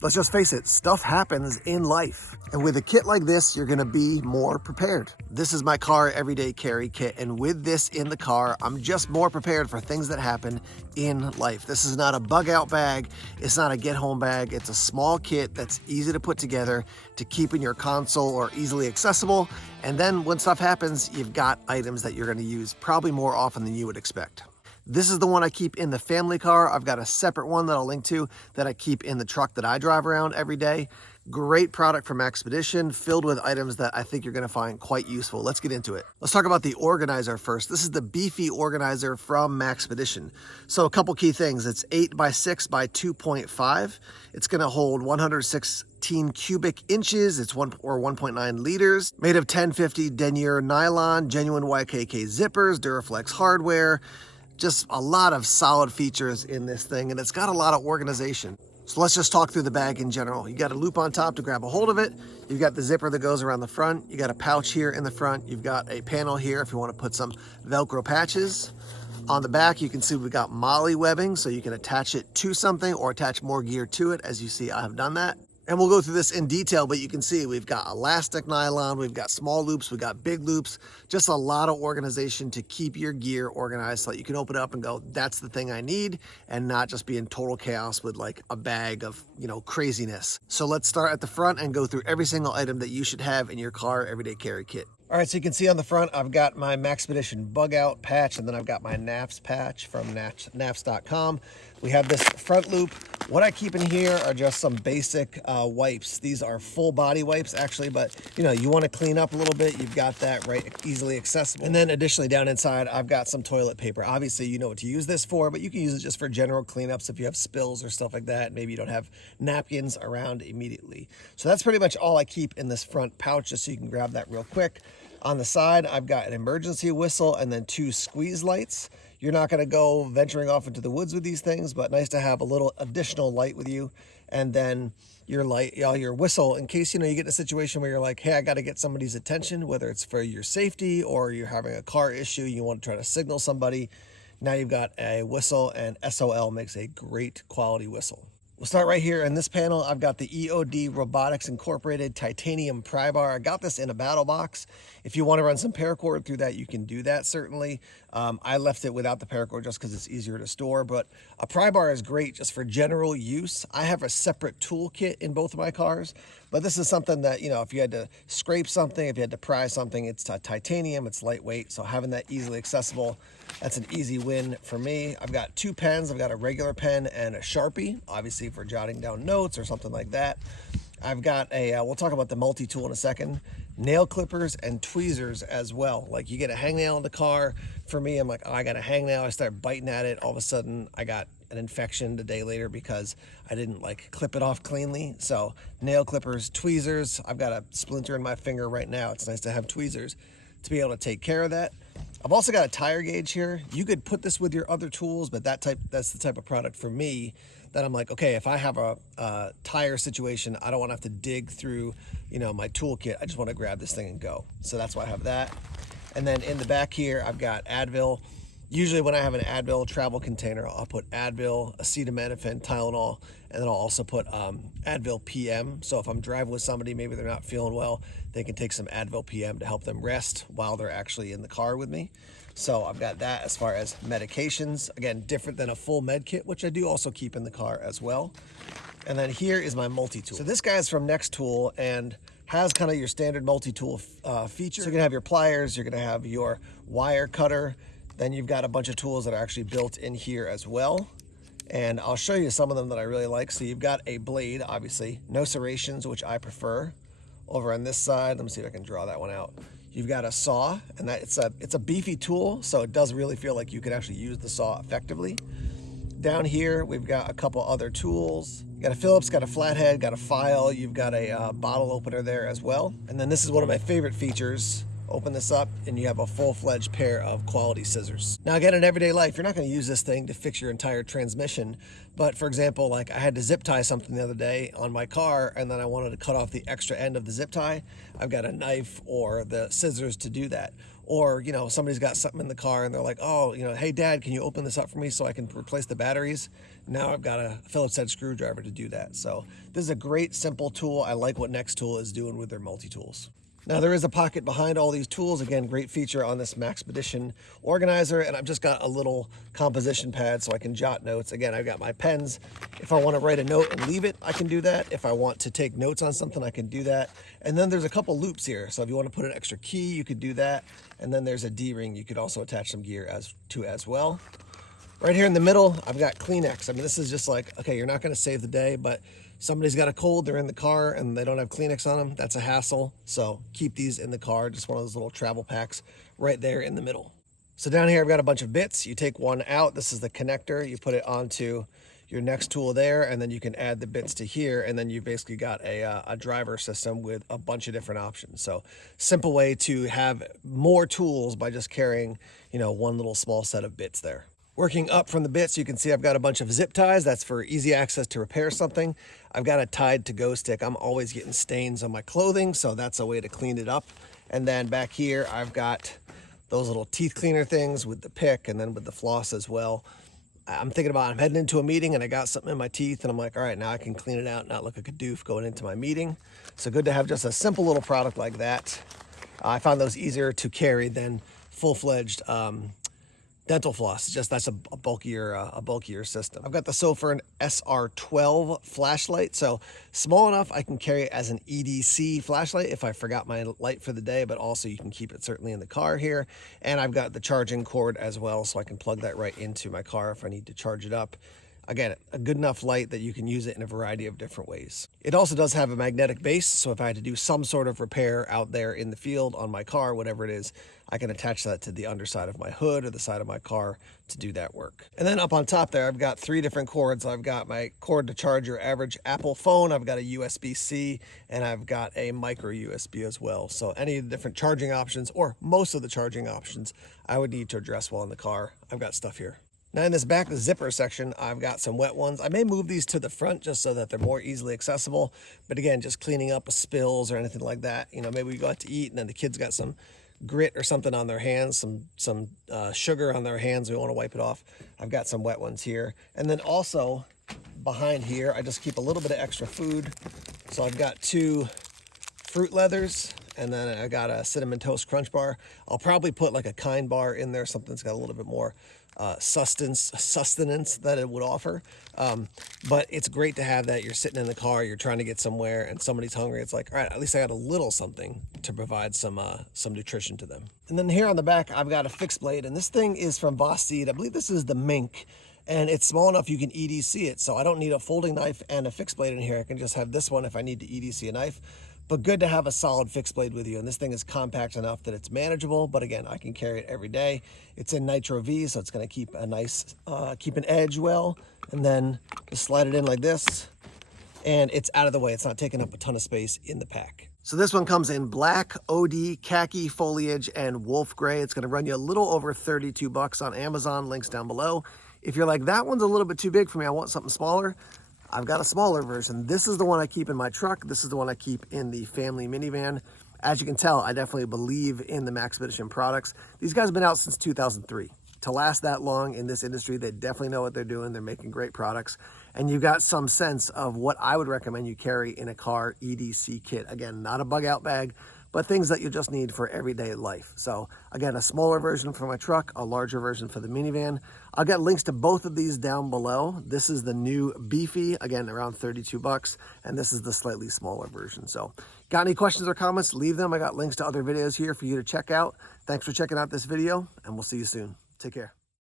Let's just face it, stuff happens in life. And with a kit like this, you're gonna be more prepared. This is my car everyday carry kit, and with this in the car, I'm just more prepared for things that happen in life. This is not a bug out bag, it's not a get home bag, it's a small kit that's easy to put together to keep in your console or easily accessible. And then when stuff happens, you've got items that you're gonna use probably more often than you would expect. This is the one I keep in the family car. I've got a separate one that I'll link to that I keep in the truck that I drive around every day. Great product from Maxpedition, filled with items that I think you're gonna find quite useful. Let's get into it. Let's talk about the organizer first. This is the Beefy organizer from Maxpedition. So a couple key things. It's 8x6 by 2.5. It's gonna hold 116 cubic inches. It's 1.9 liters. Made of 1050 denier nylon, genuine YKK zippers, Duraflex hardware. Just a lot of solid features in this thing, and it's got a lot of organization. So let's just talk through the bag in general. You got a loop on top to grab a hold of it. You've got the zipper that goes around the front. You got a pouch here in the front. You've got a panel here if you want to put some Velcro patches. On the back, you can see we've got MOLLE webbing, so you can attach it to something or attach more gear to it. As you see, I have done that. And we'll go through this in detail, but you can see we've got elastic nylon, we've got small loops, we've got big loops, just a lot of organization to keep your gear organized so that you can open it up and go, that's the thing I need, and not just be in total chaos with like a bag of, craziness. So let's start at the front and go through every single item that you should have in your car everyday carry kit. All right, so you can see on the front, I've got my Maxpedition bug out patch, and then I've got my NAFS patch from nafs.com. We have this front loop. What I keep in here are just some basic wipes. These are full body wipes actually, but you want to clean up a little bit. You've got that right, easily accessible. And then additionally down inside, I've got some toilet paper. Obviously, you know what to use this for, but you can use it just for general cleanups if you have spills or stuff like that. Maybe you don't have napkins around immediately. So that's pretty much all I keep in this front pouch, just so you can grab that real quick. On the side, I've got an emergency whistle and then 2 squeeze lights. You're not going to go venturing off into the woods with these things, but nice to have a little additional light with you. And then your light, your whistle, in case you get in a situation where you're like, hey, I got to get somebody's attention, whether it's for your safety or you're having a car issue, you want to try to signal somebody. Now you've got a whistle, and SOL makes a great quality whistle. We'll start right here in this panel. I've got the EOD Robotics Incorporated titanium pry bar. I got this in a battle box. If you want to run some paracord through that, you can do that certainly. I left it without the paracord just because it's easier to store, but a pry bar is great just for general use. I have a separate toolkit in both of my cars, but this is something that, if you had to scrape something, if you had to pry something, it's titanium, it's lightweight, so having that easily accessible, that's an easy win for me. I've got 2 pens. I've got a regular pen and a Sharpie, obviously for jotting down notes or something like that. I've got we'll talk about the multi-tool in a second, nail clippers and tweezers as well. Like you get a hangnail in the car. For me, I'm like, oh, I got a hangnail. I start biting at it. All of a sudden, I got an infection the day later because I didn't clip it off cleanly. So nail clippers, tweezers. I've got a splinter in my finger right now. It's nice to have tweezers to be able to take care of that. I've also got a tire gauge here. You could put this with your other tools, but that's the type of product for me that I'm like, okay, if I have a tire situation, I don't want to have to dig through, my toolkit. I just want to grab this thing and go. So that's why I have that. And then in the back here, I've got Advil. Usually when I have an Advil travel container, I'll put Advil, acetaminophen, Tylenol, and then I'll also put Advil PM. So if I'm driving with somebody, maybe they're not feeling well, they can take some Advil PM to help them rest while they're actually in the car with me. So I've got that as far as medications. Again, different than a full med kit, which I do also keep in the car as well. And then here is my multi-tool. So this guy is from Nextool and has kind of your standard multi-tool feature. So you're gonna have your pliers, you're gonna have your wire cutter, then you've got a bunch of tools that are actually built in here as well. And I'll show you some of them that I really like. So you've got a blade, obviously, no serrations, which I prefer. Over on this side, let me see if I can draw that one out. You've got a saw, and it's a beefy tool, so it does really feel like you could actually use the saw effectively. Down here, we've got a couple other tools. You got a Phillips, got a flathead, got a file. You've got a bottle opener there as well. And then this is one of my favorite features. Open this up and you have a full-fledged pair of quality scissors. Now again, in everyday life, you're not going to use this thing to fix your entire transmission. But for example, like I had to zip tie something the other day on my car, and then I wanted to cut off the extra end of the zip tie. I've got a knife or the scissors to do that. Or, you know, somebody's got something in the car and they're like, oh, you know, hey Dad, can you open this up for me so I can replace the batteries? Now I've got a Phillips head screwdriver to do that. So this is a great simple tool. I like what Nextool is doing with their multi-tools. Now there is a pocket behind all these tools. Again, great feature on this Maxpedition organizer. And I've just got a little composition pad so I can jot notes. Again, I've got my pens. If I want to write a note and leave it, I can do that. If I want to take notes on something, I can do that. And then there's a couple loops here. So if you want to put an extra key, you could do that. And then there's a D-ring. You could also attach some gear as well. Right here in the middle, I've got Kleenex. I mean, this is just like, okay, you're not going to save the day, but somebody's got a cold, they're in the car and they don't have Kleenex on them. That's a hassle. So keep these in the car, just one of those little travel packs right there in the middle. So down here, I've got a bunch of bits. You take one out. This is the connector. You put it onto your Nextool there, and then you can add the bits to here. And then you've basically got a driver system with a bunch of different options. So simple way to have more tools by just carrying, you know, one little small set of bits there. Working up from the bits, you can see I've got a bunch of zip ties. That's for easy access to repair something. I've got a tied to-go stick. I'm always getting stains on my clothing, so that's a way to clean it up. And then back here, I've got those little teeth cleaner things with the pick and then with the floss as well. I'm thinking about, I'm heading into a meeting and I got something in my teeth and I'm like, all right, now I can clean it out and not look like a doof going into my meeting. So good to have just a simple little product like that. I found those easier to carry than full-fledged dental floss. Just that's a bulkier system. I've got the Sofern SR12 flashlight, so small enough I can carry it as an EDC flashlight if I forgot my light for the day, but also you can keep it certainly in the car here. And I've got the charging cord as well, so I can plug that right into my car if I need to charge it up. Again, a good enough light that you can use it in a variety of different ways. It also does have a magnetic base, so if I had to do some sort of repair out there in the field on my car, whatever it is, I can attach that to the underside of my hood or the side of my car to do that work. And then up on top there, I've got 3 different cords. I've got my cord to charge your average Apple phone, I've got a USB-C, and I've got a micro USB as well. So any of the different charging options, or most of the charging options, I would need to address while in the car. I've got stuff here. Now in this back, the zipper section, I've got some wet ones. I may move these to the front just so that they're more easily accessible. But again, just cleaning up spills or anything like that. You know, maybe we go out to eat and then the kids got some grit or something on their hands, some sugar on their hands. We want to wipe it off. I've got some wet ones here. And then also behind here, I just keep a little bit of extra food. So I've got 2 fruit leathers, and then I got a Cinnamon Toast Crunch bar. I'll probably put like a Kind bar in there, something that's got a little bit more sustenance that it would offer. But it's great to have that. You're sitting in the car, you're trying to get somewhere and somebody's hungry. It's like, all right, at least I got a little something to provide some nutrition to them. And then here on the back, I've got a fixed blade, and this thing is from Boss Seed. I believe this is the Mink, and it's small enough you can EDC it. So I don't need a folding knife and a fixed blade in here. I can just have this one if I need to EDC a knife. But good to have a solid fixed blade with you. And this thing is compact enough that it's manageable, but again, I can carry it every day. It's in Nitro V, so it's gonna keep a nice, keep an edge well, and then just slide it in like this, and it's out of the way. It's not taking up a ton of space in the pack. So this one comes in black, OD, khaki, foliage, and wolf gray. It's gonna run you a little over 32 bucks on Amazon, links down below. If you're like, that one's a little bit too big for me, I want something smaller, I've got a smaller version. This is the one I keep in my truck. This is the one I keep in the family minivan. As you can tell, I definitely believe in the Maxpedition products. These guys have been out since 2003. To last that long in this industry, they definitely know what they're doing. They're making great products. And you've got some sense of what I would recommend you carry in a car EDC kit. Again, not a bug out bag, but things that you just need for everyday life. So again, a smaller version for my truck, a larger version for the minivan. I'll get links to both of these down below. This is the new Beefy, again, around 32 bucks, and this is the slightly smaller version. So got any questions or comments, leave them. I got links to other videos here for you to check out. Thanks for checking out this video, and we'll see you soon. Take care.